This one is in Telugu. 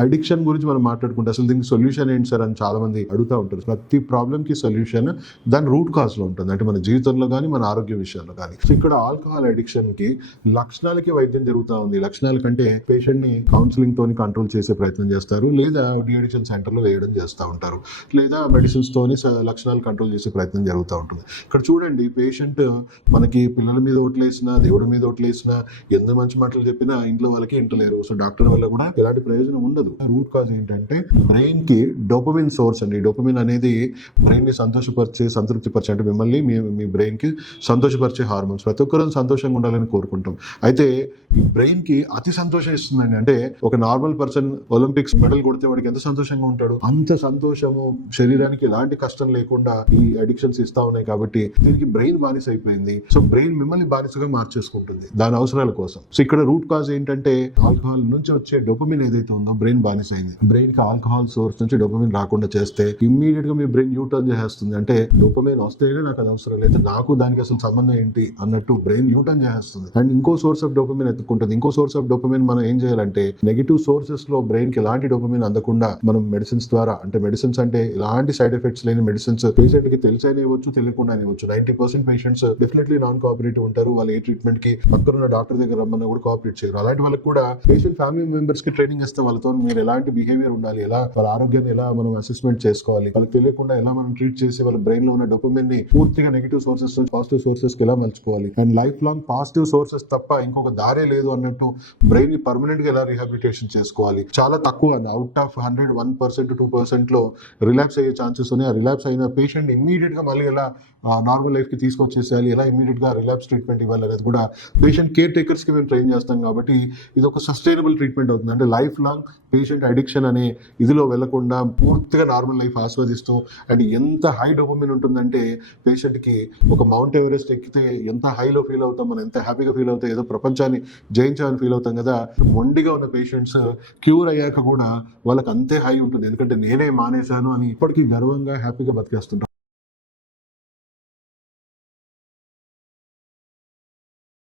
అడిక్షన్ గురించి మనం మాట్లాడుకుంటే అసలు దీనికి సొల్యూషన్ ఏంటి సార్ అని చాలా మంది అడుగుతూ ఉంటారు. ప్రతి ప్రాబ్లంకి సొల్యూషన్ దాని రూట్ కాజ్ లో ఉంటుంది, అంటే మన జీవితంలో కానీ మన ఆరోగ్య విషయాల్లో కానీ. సో ఇక్కడ ఆల్కహాల్ అడిక్షన్ కి లక్షణాలకి వైద్యం జరుగుతూ ఉంది. లక్షణాల కంటే పేషెంట్ ని కౌన్సిలింగ్ తోని కంట్రోల్ చేసే ప్రయత్నం చేస్తారు, లేదా డి అడిక్షన్ సెంటర్ లో వేయడం చేస్తూ ఉంటారు, లేదా మెడిసిన్స్ తోని లక్షణాలు కంట్రోల్ చేసే ప్రయత్నం జరుగుతూ ఉంటుంది. ఇక్కడ చూడండి, పేషెంట్ మనకి పిల్లల మీద ఓట్లేసినా, దేవుడి మీద ఓట్లేసినా, ఎంత మంచి మాటలు చెప్పినా ఇంట్లో వాళ్ళకి ఇంటలేరు. సో డాక్టర్ వల్ల కూడా ఎలాంటి ప్రయోజనం ఉండదు. రూట్ కాజ్ ఏంటంటే బ్రెయిన్ కి డోపమిన్ సోర్స్ అండి. డోపమిన్ అనేది బ్రెయిన్ ని సంతోషపరిచే, సంతృప్తిపరిచే, అంటే మిమ్మల్ని మీ బ్రెయిన్ కి సంతోషపరిచే హార్మోన్స్. ప్రతి ఒక్కరూ సంతోషంగా ఉండాలని కోరుకుంటాం. అయితే ఈ బ్రెయిన్ కి అతి సంతోషం ఇస్తుందండి. అంటే ఒక నార్మల్ పర్సన్ ఒలింపిక్స్ మెడల్ కొడితే వాడికి ఎంత సంతోషంగా ఉంటాడు, అంత సంతోషము శరీరానికి ఎలాంటి కష్టం లేకుండా ఈ అడిక్షన్స్ ఇస్తా ఉన్నాయి. కాబట్టి దీనికి బ్రెయిన్ బానిస అయిపోయింది. సో బ్రెయిన్ మిమ్మల్ని బానిసగా మార్చేసుకుంటుంది దాని అవసరాల కోసం. సో ఇక్కడ రూట్ కాజ్ ఏంటంటే ఆల్కహాల్ నుంచి వచ్చే డోపమిన్ ఏదైతే ఉందో బ్రెయిన్ బానిస అయింది. బ్రెయిన్ కి ఆల్కహాల్ సోర్స్ నుంచి డోపమిన్ రాకుండా చేస్తే ఇమ్మీడియట్ గా మీ బ్రెయిన్ యూటర్న్ చేస్తుంది. అంటే డోపమిన్ వస్తేనే నాకు అది అవసరం లేదు, నాకు దానికి అసలు సంబంధం ఏంటి అన్నట్టు బ్రెయిన్ యూటర్న్ చేస్తుంది. అండ్ ఇంకో సోర్స్ ఆఫ్ డోపమిన్ ఎత్తుకుంటుంది. ఇంకో సోర్స్ ఆఫ్ డోపమిన్ మనం ఏం చేయాలంటే నెగిటివ్ సోర్సెస్ లో బ్రెయిన్ కి ఎలాంటి డోపమిన్ అందకుండా మనం మెడిసిన్స్ ద్వారా, అంటే మెడిసిన్స్ అంటే ఎలాంటి సైడ్ ఎఫెక్ట్స్ లేని మెడిసిన్స్ పేషెంట్ కి తెలిసైనా ఇవ్వచ్చు, తెలియకుండా ఇవ్వచ్చు. 90% పేషెంట్స్ డెఫినెట్లీ నాన్ కోఆపరేటివ్ ఉంటారు. వాళ్ళు ఏ ట్రీట్మెంట్ కి పక్కన డాక్టర్ దగ్గర రమ్మన్నా కూడా కోఆపరేట్ చేయరు. అలాంటి వాళ్ళకి కూడా పేషెంట్ ఫ్యామిలీ మెంబర్స్ కి ట్రైనింగ్ ఇస్తే వాళ్ళతో మీరు ఎలాంటి బిహేవియర్ ఉండాలి, ఎలా వాళ్ళ ఆరోగ్యాన్ని ఎలా మనం అసెస్మెంట్ చేసుకోవాలి, వాళ్ళకి తెలియకుండా ఎలా మనం ట్రీట్ చేసి వాళ్ళ బ్రెయిన్ లో ఉన్న డోపమిన్ ని పూర్తిగా నెగిటివ్ సోర్సెస్ నుంచి పాజిటివ్ సోర్సెస్ కి ఎలా మలుచుకోవాలి, and life long positive sources తప్ప ఇంకొక దారే లేదు అన్నట్టు బ్రెయిన్ ని పర్మనెంట్ గా ఎలా రిహాబిలిటేషన్ చేసుకోవాలి. చాలా తక్కువ, అవుట్ ఆఫ్ 100 1% 2% లో రిలాప్స్ అయ్యే ఛాన్సెస్ ఉన్నాయి. ఆ రిలాప్స్ అయిన పేషెంట్ ఇమ్మీడియట్ గా మళ్ళీ ఎలా నార్మల్ లైఫ్ కి తీసుకొచ్చేసేయాలి, ఎలా ఇమ్మీడియట్ గా రిలాప్స్ ట్రీట్మెంట్ ఇవ్వాలి అనేది కూడా పేషెంట్ కేర్ టేకర్స్ కి మేము ట్రైన్ చేస్తాం. కాబట్టి ఇది ఒక సస్టైనబుల్ ట్రీట్మెంట్ అవుతుంది. అంటే లైఫ్ లాంగ్ పేషెంట్ అడిక్షన్ అనే ఇదిలో వెళ్లకుండా పూర్తిగా నార్మల్ లైఫ్ ఆస్వాదిస్తూ, అండ్ ఎంత హై డోపమిన్ ఉంటుందంటే పేషెంట్ కి ఒక మౌంట్ ఎవరెస్ట్ ఎక్కితే ఎంత హైలో ఫీల్ అవుతాం, మనం ఎంత హ్యాపీగా ఫీల్ అవుతాం, ఏదో ప్రపంచాన్ని జయించాలని ఫీల్ అవుతాం కదా. మొండిగా ఉన్న పేషెంట్స్ క్యూర్ అయ్యాక కూడా వాళ్ళకి అంతే హై ఉంటుంది. ఎందుకంటే నేనే మానేశాను అని ఇప్పటికీ గర్వంగా హ్యాపీగా బతికేస్తుంటారు.